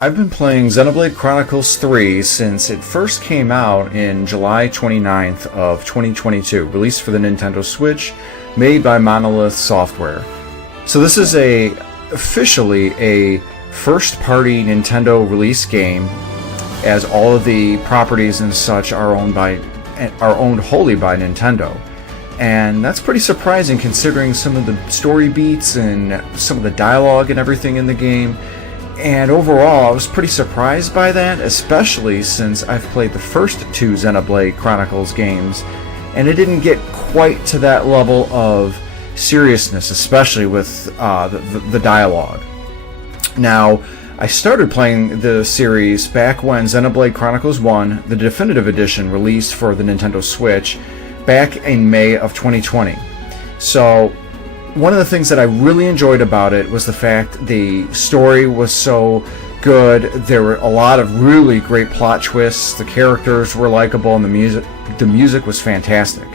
I've been playing Xenoblade Chronicles 3 since it first came out in July 29th of 2022, released for the Nintendo Switch, made by Monolith Software. So this is officially a first-party Nintendo release game, as all of the properties and such are owned wholly by Nintendo. And that's pretty surprising considering some of the story beats and some of the dialogue and everything in the game. And overall, I was pretty surprised by that, especially since I've played the first two Xenoblade Chronicles games, and it didn't get quite to that level of seriousness, especially with the dialogue. Now, I started playing the series back when Xenoblade Chronicles 1, the definitive edition, released for the Nintendo Switch back in May of 2020. So, one of the things that I really enjoyed about it was the fact the story was so good. There were a lot of really great plot twists. The characters were likable, and the music was fantastic.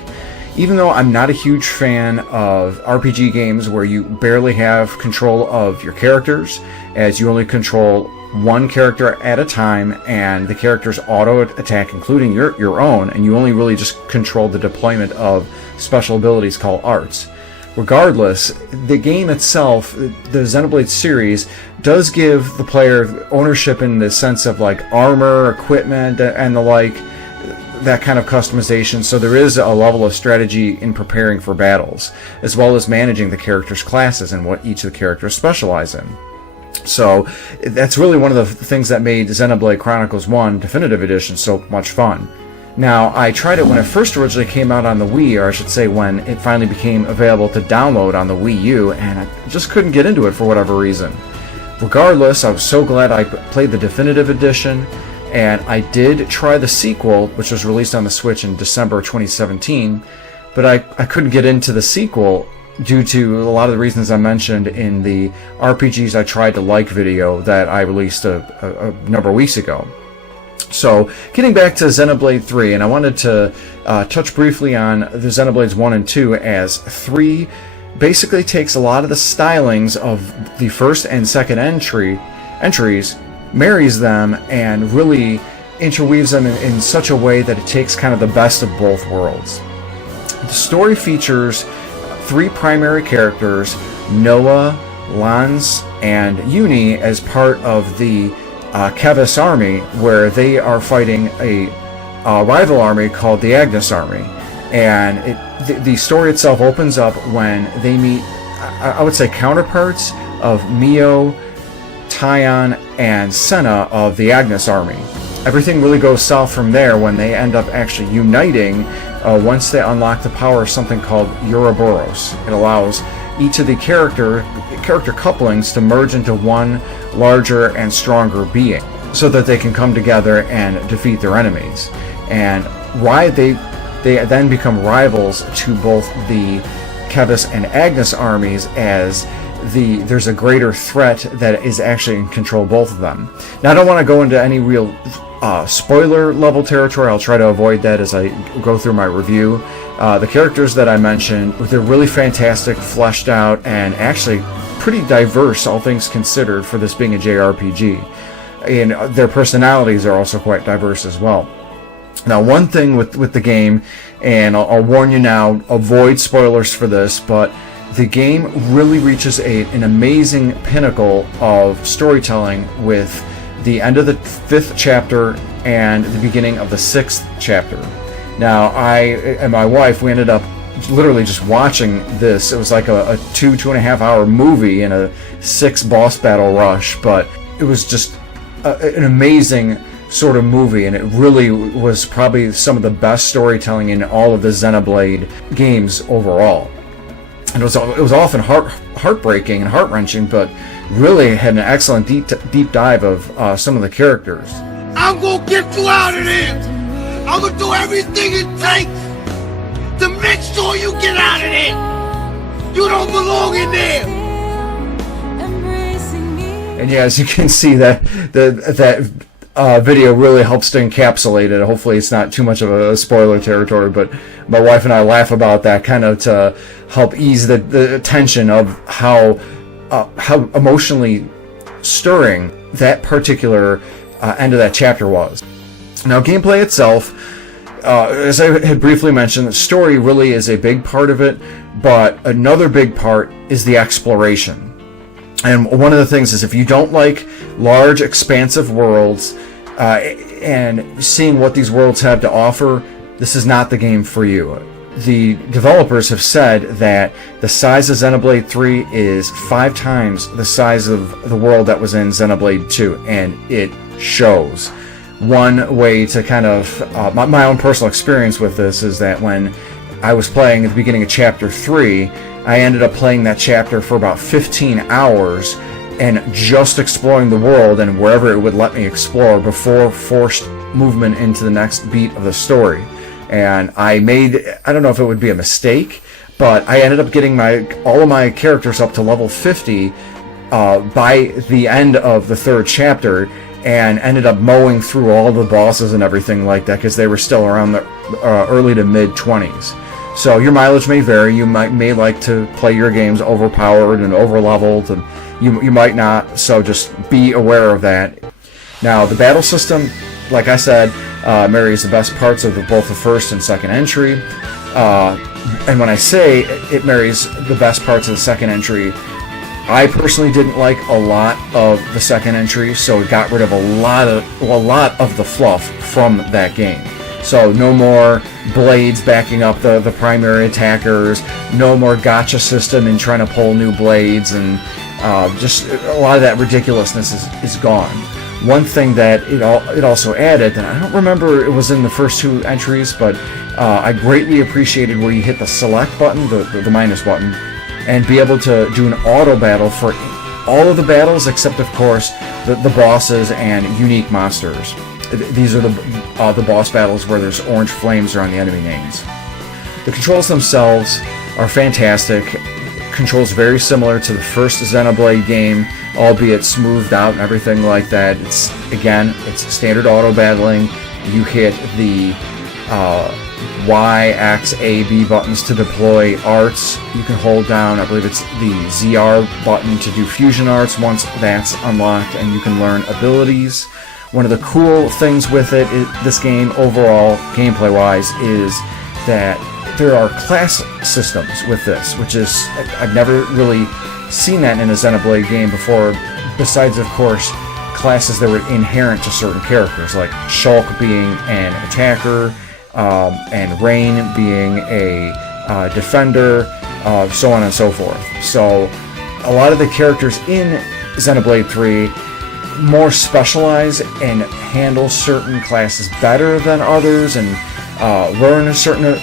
Even though I'm not a huge fan of RPG games where you barely have control of your characters, as you only control one character at a time, and the characters auto-attack, including your own, and you only really just control the deployment of special abilities called arts. Regardless, the game itself, the Xenoblade series, does give the player ownership in the sense of like armor, equipment, and the like, that kind of customization, so there is a level of strategy in preparing for battles, as well as managing the characters' classes and what each of the characters specialize in. So that's really one of the things that made Xenoblade Chronicles 1 Definitive Edition so much fun. Now, I tried it when it first originally came out on the Wii, or I should say when it finally became available to download on the Wii U, and I just couldn't get into it for whatever reason. Regardless, I was so glad I played the Definitive Edition, and I did try the sequel, which was released on the Switch in December 2017, but I couldn't get into the sequel due to a lot of the reasons I mentioned in the RPGs I Tried to Like video that I released a number of weeks ago. So, getting back to Xenoblade 3, and I wanted to touch briefly on the Xenoblades 1 and 2, as 3 basically takes a lot of the stylings of the first and second entries, marries them, and really interweaves them in such a way that it takes kind of the best of both worlds. The story features 3 primary characters, Noah, Lance, and Uni, as part of the Kevis army, where they are fighting a rival army called the Agnes army. And the story itself opens up when they meet, I would say, counterparts of Mio, Tyon, and Senna of the Agnes army. Everything really goes south from there when they end up actually uniting once they unlock the power of something called Ouroboros. It allows each of the character couplings to merge into one larger and stronger being, so that they can come together and defeat their enemies. And why they then become rivals to both the Kevis and Agnes armies, as there's a greater threat that is actually in control of both of them. Now, I don't want to go into any real spoiler level territory. I'll try to avoid that as I go through my review. The characters that I mentioned, they're really fantastic, fleshed out, and actually pretty diverse, all things considered, for this being a JRPG. And their personalities are also quite diverse as well. Now, one thing with the game, and I'll warn you now, avoid spoilers for this, but the game really reaches an amazing pinnacle of storytelling with the end of the 5th chapter and the beginning of the 6th chapter. Now, I and my wife, we ended up literally just watching this. It was like a 2.5 hour movie in a 6 boss battle rush, but it was just an amazing sort of movie, and it really was probably some of the best storytelling in all of the Xenoblade games overall. And it was often heartbreaking and heart-wrenching, but really had an excellent deep dive of some of the characters. I'm gonna get you out of there! I'm gonna do everything it takes to make sure you get out of there! You don't belong in there! And yeah, as you can see, that video really helps to encapsulate it. Hopefully it's not too much of a spoiler territory, but my wife and I laugh about that, kind of to help ease the tension of how emotionally stirring that particular end of that chapter was. Now, gameplay itself, as I had briefly mentioned, the story really is a big part of it, but another big part is the exploration. And one of the things is, if you don't like large, expansive worlds and seeing what these worlds have to offer, this is not the game for you. The developers have said that the size of Xenoblade 3 is 5 times the size of the world that was in Xenoblade 2, and it shows. One way to kind of, my own personal experience with this is that when I was playing at the beginning of Chapter 3, I ended up playing that chapter for about 15 hours and just exploring the world and wherever it would let me explore before forced movement into the next beat of the story. And I don't know if it would be a mistake, but I ended up getting all of my characters up to level 50 by the end of the 3rd chapter, and ended up mowing through all the bosses and everything like that, because they were still around the early to mid 20s. So your mileage may vary. You may like to play your games overpowered and overleveled, and you might not, so just be aware of that. Now, the battle system, like I said, marries the best parts of both the first and second entry. And when I say it marries the best parts of the second entry, I personally didn't like a lot of the second entry, so it got rid of a lot of the fluff from that game. So no more blades backing up the primary attackers, no more gacha system in trying to pull new blades, and just a lot of that ridiculousness is gone. One thing that it also added, and I don't remember it was in the first 2 entries, but I greatly appreciated where you hit the select button, the minus button, and be able to do an auto battle for all of the battles except, of course, the bosses and unique monsters. These are the boss battles where there's orange flames around the enemy names. The controls themselves are fantastic. Controls very similar to the first Xenoblade game, albeit smoothed out and everything like that. It's standard auto battling. You hit the Y, X, A, B buttons to deploy arts. You can hold down, I believe it's the ZR button to do fusion arts once that's unlocked, and you can learn abilities. One of the cool things with this game overall, gameplay-wise, is that there are class systems with this, which is, I've never really seen that in a Xenoblade game before, besides, of course, classes that were inherent to certain characters, like Shulk being an attacker, and Rain being a defender, so on and so forth. So a lot of the characters in Xenoblade 3 more specialize and handle certain classes better than others, and learn certain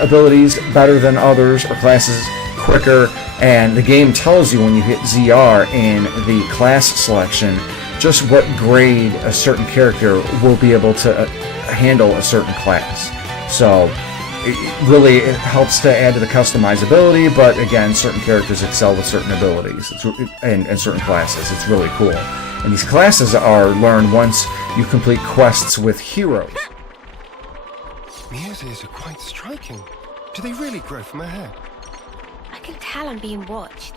abilities better than others, or classes quicker, and the game tells you when you hit ZR in the class selection just what grade a certain character will be able to handle a certain class. So it helps to add to the customizability, but again, certain characters excel with certain abilities and certain classes. It's really cool. And these classes are learned once you complete quests with heroes. Mia's ears are quite striking. Do they really grow from her head? I can tell I'm being watched.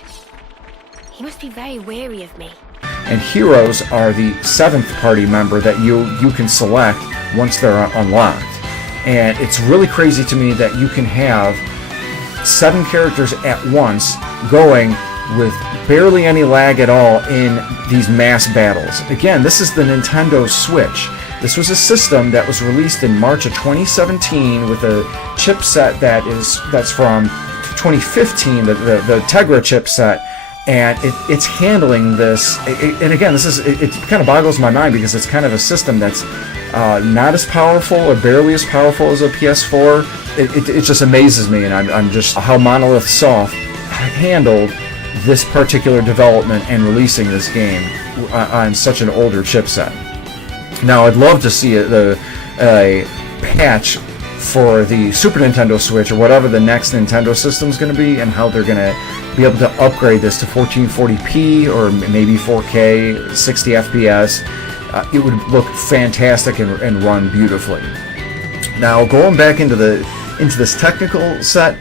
He must be very wary of me. And heroes are the 7th party member that you can select once they're unlocked. And it's really crazy to me that you can have 7 characters at once going with barely any lag at all in these mass battles. Again, this is the Nintendo Switch. This was a system that was released in March of 2017 with a chipset that's from 2015, the Tegra chipset, and it's handling this. And again, it kind of boggles my mind, because it's kind of a system that's not as powerful or barely as powerful as a PS4. It just amazes me, and I'm just how Monolith Soft handled this particular development and releasing this game on such an older chipset. Now, I'd love to see a patch for the Super Nintendo Switch, or whatever the next Nintendo system is going to be, and how they're going to be able to upgrade this to 1440p or maybe 4K, 60 FPS. It would look fantastic and run beautifully. Now, going back into this technical set,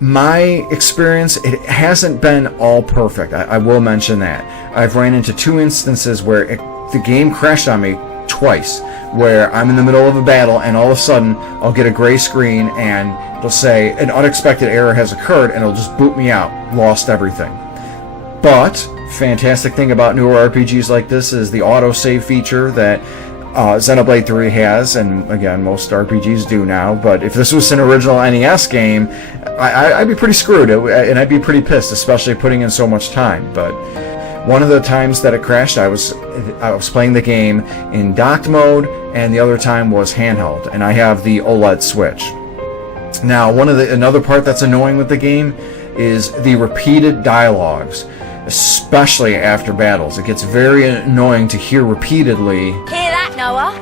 my experience, it hasn't been all perfect. I will mention that. I've ran into 2 instances where the game crashed on me twice, where I'm in the middle of a battle and all of a sudden I'll get a gray screen and it'll say an unexpected error has occurred and it'll just boot me out. Lost everything. But fantastic thing about newer RPGs like this is the autosave feature that Xenoblade 3 has, and again, most RPGs do now, but if this was an original NES game, I'd be pretty screwed, and I'd be pretty pissed, especially putting in so much time. But one of the times that it crashed, I was playing the game in docked mode, and the other time was handheld, and I have the OLED Switch. Now, another part that's annoying with the game is the repeated dialogues, especially after battles. It gets very annoying to hear repeatedly. Hear that, Noah?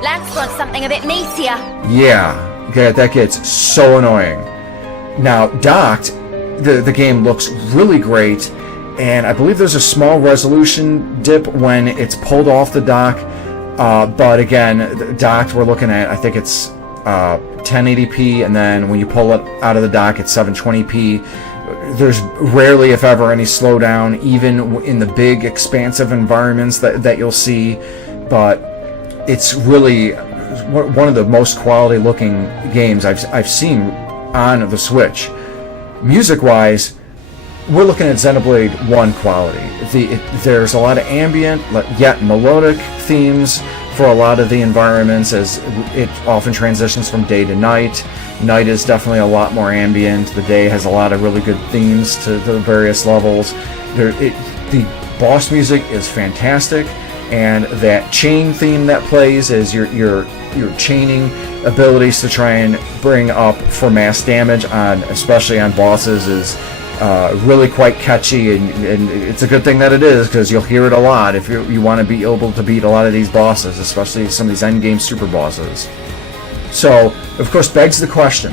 Lance wants something a bit meatier. Yeah, that gets so annoying. Now, docked, the game looks really great, and I believe there's a small resolution dip when it's pulled off the dock. But again, docked, we're looking at, I think it's 1080p, and then when you pull it out of the dock, it's 720p. There's rarely, if ever, any slowdown, even in the big, expansive environments that you'll see. But it's really one of the most quality-looking games I've seen on the Switch. Music-wise, we're looking at Xenoblade 1 quality. There's a lot of ambient, yet melodic themes for a lot of the environments, as it often transitions from day to night. Night is definitely a lot more ambient. The day has a lot of really good themes to the various levels. The boss music is fantastic, and that chain theme that plays is your chaining abilities to try and bring up for mass damage especially on bosses, is really quite catchy, and it's a good thing that it is, because you'll hear it a lot if you want to be able to beat a lot of these bosses, especially some of these endgame super bosses. So, of course, begs the question,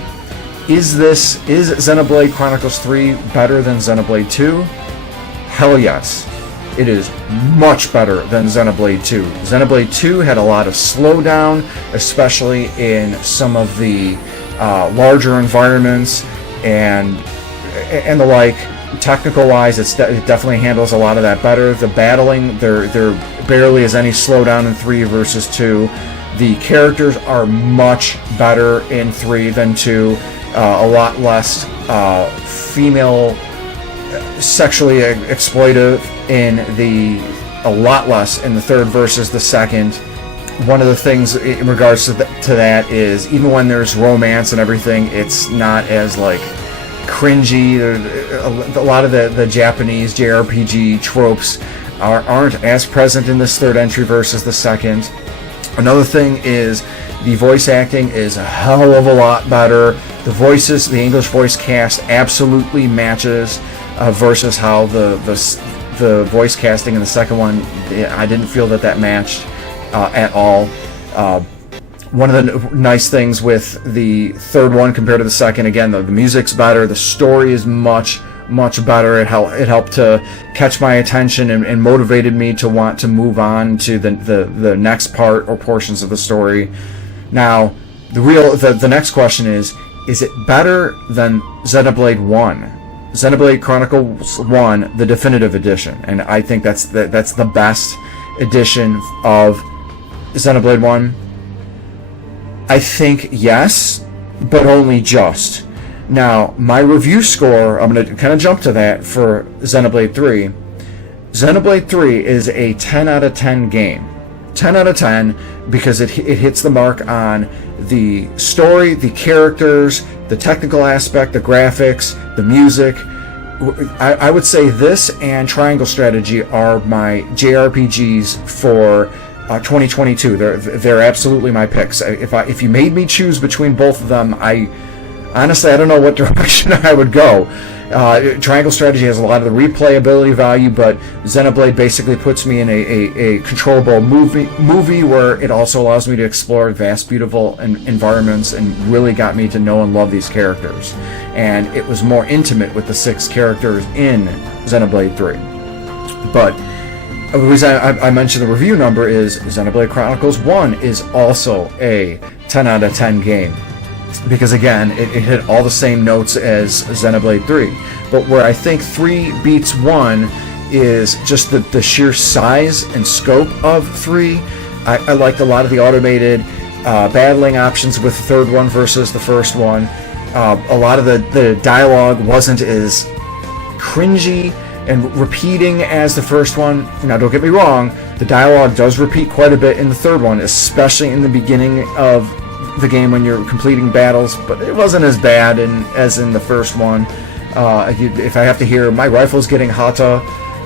is Xenoblade Chronicles 3 better than Xenoblade 2? Hell yes. It is much better than Xenoblade 2. Xenoblade 2 had a lot of slowdown, especially in some of the larger environments and the like. Technical-wise, it definitely handles a lot of that better. The battling, there barely is any slowdown in 3 versus 2. The characters are much better in 3 than 2. A lot less female sexually exploitive a lot less in the 3rd versus the 2nd. One of the things in regards to that is, even when there's romance and everything, it's not as cringy. A lot of the Japanese JRPG tropes aren't as present in this 3rd entry versus the 2nd. Another thing is the voice acting is a hell of a lot better. The English voice cast absolutely matches versus how the voice casting in the 2nd one, I didn't feel that matched at all. One of the nice things with the 3rd one compared to the 2nd, again, the music's better, the story is much better. It helped to catch my attention and motivated me to want to move on to the next part or portions of the story. Now, the next question is it better than Xenoblade 1? Xenoblade Chronicles 1, the definitive edition, and I think that's the best edition of Xenoblade 1. I think yes, but only just. Now, my review score, I'm going to kind of jump to that for Xenoblade 3. Xenoblade 3 is a 10 out of 10 game. 10 out of 10 because it hits the mark on the story, the characters, the technical aspect, the graphics, the music. I would say this and Triangle Strategy are my JRPGs for 2022. They're absolutely my picks. If you made me choose between both of them, honestly, I don't know what direction I would go. Triangle Strategy has a lot of the replayability value, but Xenoblade basically puts me in a controllable movie where it also allows me to explore vast, beautiful environments and really got me to know and love these characters. And it was more intimate with the 6 characters in Xenoblade 3. But the reason I mentioned the review number is Xenoblade Chronicles 1 is also a 10 out of 10 game. because again, it hit all the same notes as Xenoblade 3. But where I think 3 beats 1 is just the sheer size and scope of 3. I liked a lot of the automated battling options with the third one versus the first one. A lot of the dialogue wasn't as cringy and repeating as the first one. Now, don't get me wrong, the dialogue does repeat quite a bit in the third one, especially in the beginning of the game when you're completing battles, but it wasn't as bad as in the first one. If I have to hear my rifle's getting hotter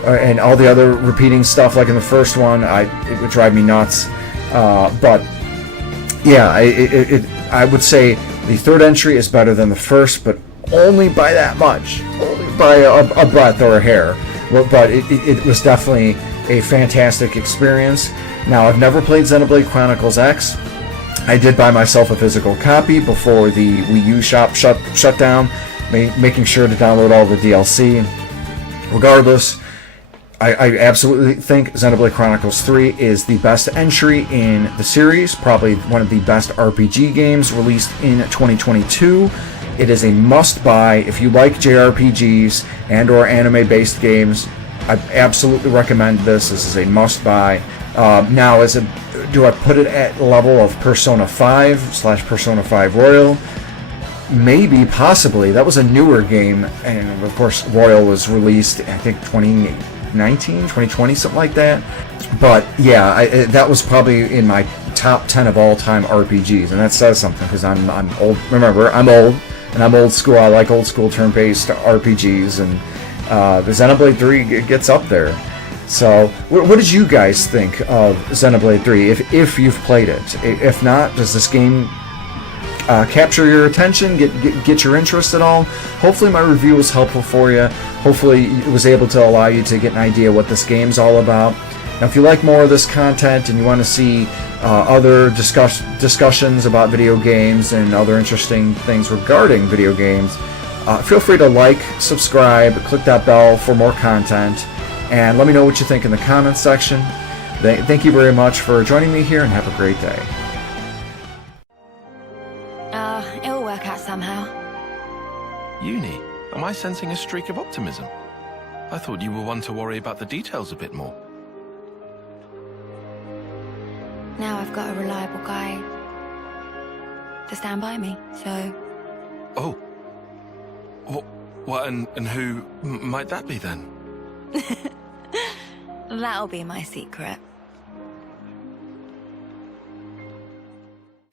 and all the other repeating stuff like in the first one, it would drive me nuts. But yeah, I would say the third entry is better than the first, but only by that much, only by a breath or a hair. But it was definitely a fantastic experience. Now, I've never played Xenoblade Chronicles X. I did buy myself a physical copy before the Wii U shop shut down, making sure to download all the DLC. Regardless, I absolutely think Xenoblade Chronicles 3 is the best entry in the series, probably one of the best RPG games released in 2022. It is a must-buy if you like JRPGs and or anime-based games. I absolutely recommend this. This is a must-buy. Now, do I put it at the level of Persona 5/Persona 5 Royal? Maybe, possibly. That was a newer game, and of course, Royal was released, I think, 2019, 2020, something like that. But yeah, that was probably in my top 10 of all-time RPGs, and that says something because I'm old. Remember, I'm old, and I'm old school. I like old school turn-based RPGs, and the Xenoblade 3 gets up there. So, what did you guys think of Xenoblade 3, if you've played it? If not, does this game capture your attention, get your interest at all? Hopefully my review was helpful for you. Hopefully it was able to allow you to get an idea what this game's all about. Now, if you like more of this content and you want to see other discussions about video games and other interesting things regarding video games, feel free to like, subscribe, click that bell for more content, and let me know what you think in the comments section. Thank you very much for joining me here, and have a great day. It'll work out somehow. Uni, am I sensing a streak of optimism? I thought you were one to worry about the details a bit more. Now I've got a reliable guy to stand by me, so... Oh. What, and who might that be then? That'll be my secret.